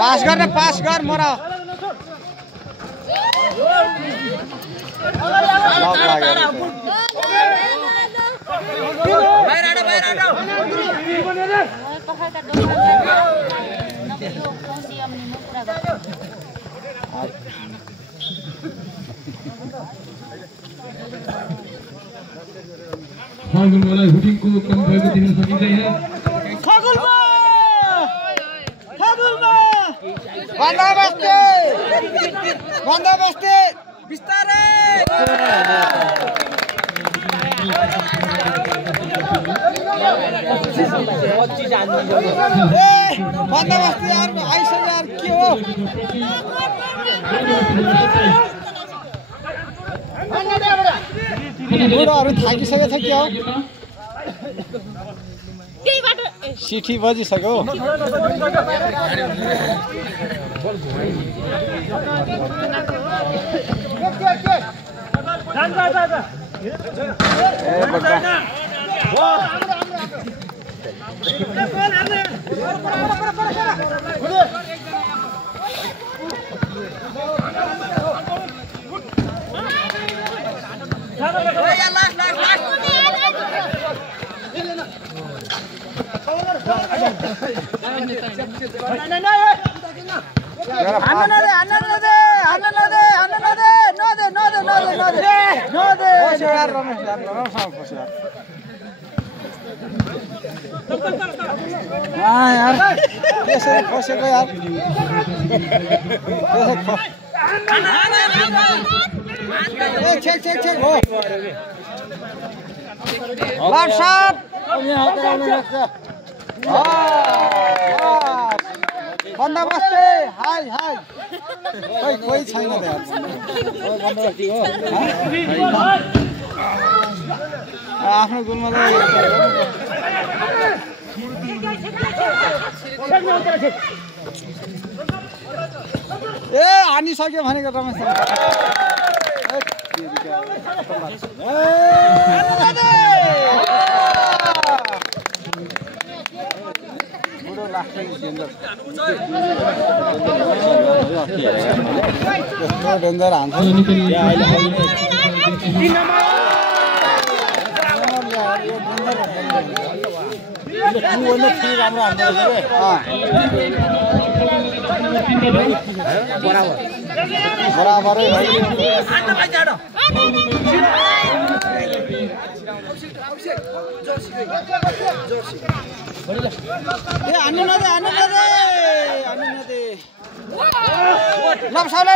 pass गर्ने pass गर मोरा मलाई हुटिङको कम भएको दिन सकिँदैन बन्दा बस्ते बिस्तारै बन्दा बस्ते यार आइसक्यो यार के हो बुढोहरू थाकिसकेको छ क्या हो सिठी बजिसक्यो यार त्यसरी फसेको यार छेक छेक छेक हो बन्दा बस्ते हाय हाय कोही छैन आफ्नो गोलमा ए हानिसक्यो भनेको रमेश बुढो लाग्छ डेन्जर हान्छ बराबरै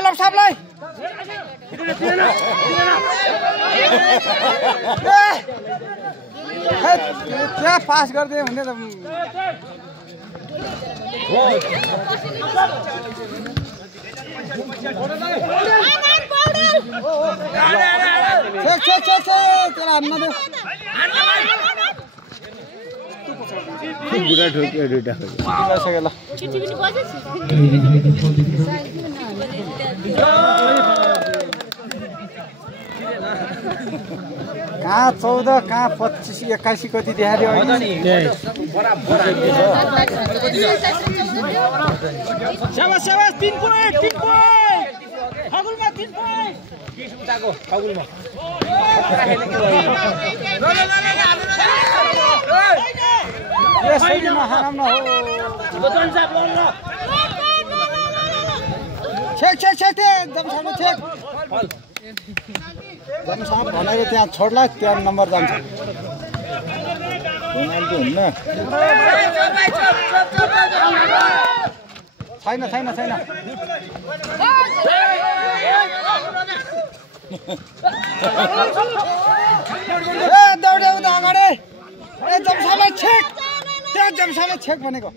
लपसापलाई त्यहाँ पास गरिदियो हुने त बुढा ठोक्यो दुईटा कहाँ 14 कहाँ 25 81 कति देखाइदियो शाबाश शाबाश 3 पोइन्ट खगुलमा 3 पोइन्ट किसुटाको खगुलमा यसरी नहाराम न हो छेक छेक छेक एकदम सानो छेक साहब भनेर त्यहाँ छोड्ला त्यहाँ नम्बर जान्छ छैन छैन छैन ए दौडे उता अगाडि ए जम्सालाई छेक त्यहाँ जम्सालाई छेक भनेको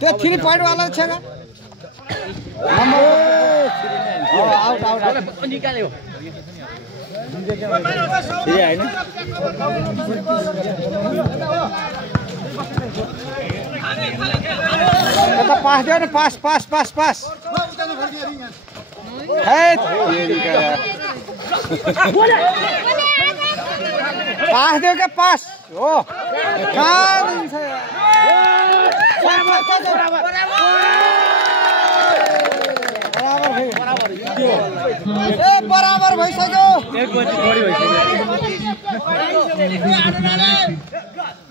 त्यो 3 पोइन्ट वाला छेक आउट आउट निकाल्यो हैन कता पास दियो न पास पास पास पास हे तेरी का पास दियो क्या पास हो कहाँ दिन्छ बराबर भइसक्यो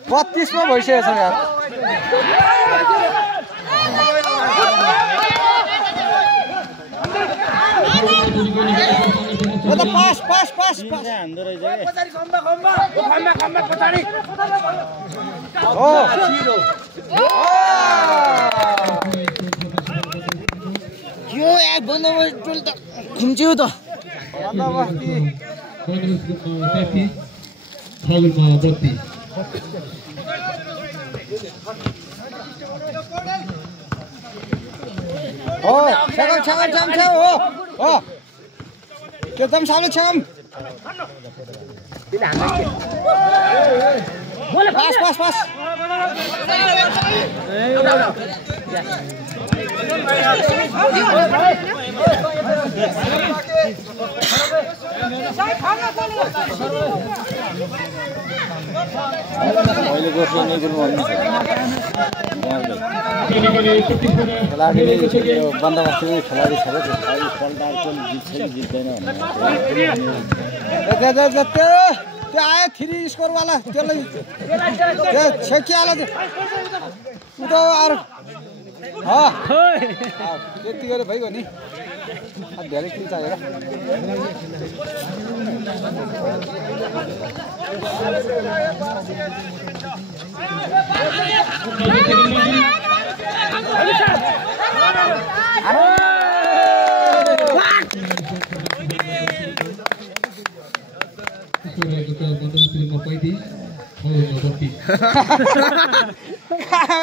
32 मा भइसकेछ यार पास पास पास हान्दो रहेछ हो यो यार बन्दोबस्त टोल त घुम्च्यो त हो छगम छगम छगम छ हो त्यो दम साले छगम पास पास पास अहिले गोर्छ नै गुल्म बन्दोबस्त खेलाडी छ त्यो आयो 3 स्कोर वाला त्यसलाई त्यो छेकियाला उ त अरु त्यति गरे भइगयो नि धेरै किल चाहियो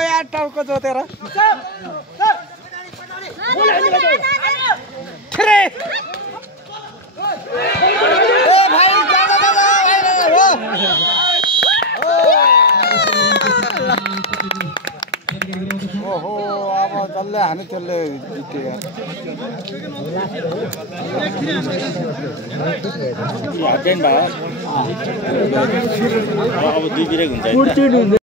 यार टाउको जोतेर ओहो अब जसले हाने त्यसले जित्यो यार अब 2 ब्रेक हुन्छ